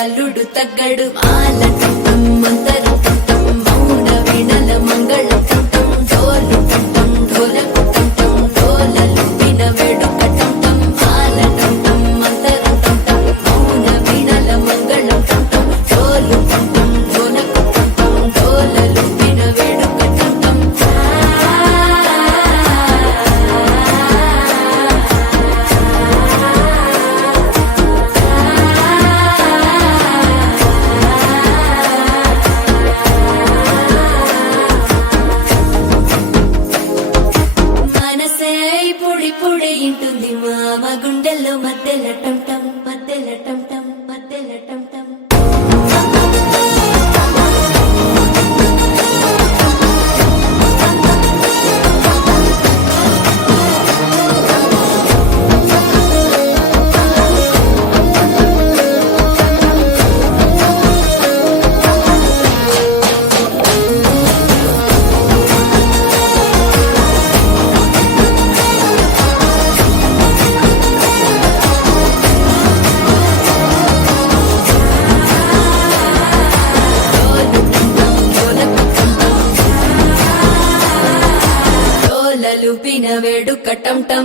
అల్లుడు తగ్గడు ఆలటం మంతరం టం మౌన వినల మంగళం టం డోలు టం ఢోలకు టం డోలలు విన వేడుక టం ఆలటం మంతరం టం మౌన వినల మంగళం టం డోలు టం ఢోలకు టం డోలలు విన వేడుక టం పొడి ఇంటుంది మామ గుండెల్లో మధ్యల టం టం మధ్యల టం టం మధ్యల టం టం లూపిన వేడుక టం టం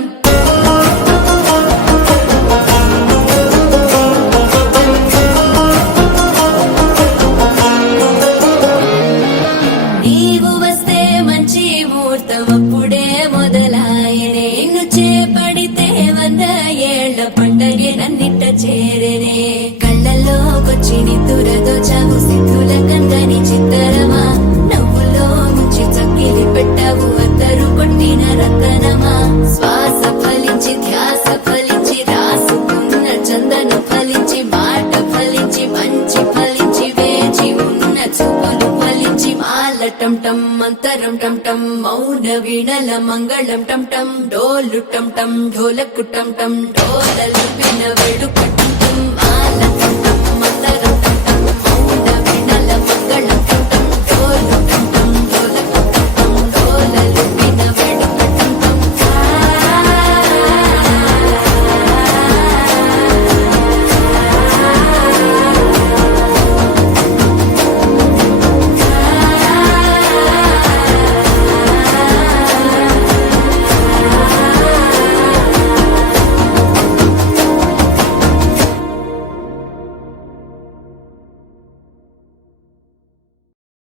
నీవు వస్తే మంచి ముహూర్తం అప్పుడే మొదలాయనే నిన్ను చేపడితే 100 ఏళ్ల పండగే నన్నిట్ట చేరనే కళ్ళల్లోకొచ్చి నిద్దురదోచావు సిద్ధుల కందని చిత్తరమా నవ్వులో ముంచి చక్కిలి పెట్టావు అద్దరు కొట్టిన రతనమా శ్వాస ఫలించి ధ్యాస ఫలించి రాసుకున్న చందన ఫలించి మాట ఫలించి మంచి ఫలించి వేచి ఉన్న చూపులు ఫలించి మాల టం టం మంతరం టం టం మౌన వీణల మంగళం టం టం డోలు టం టం ఢోలకు టం టం డోలలు విన వేడుక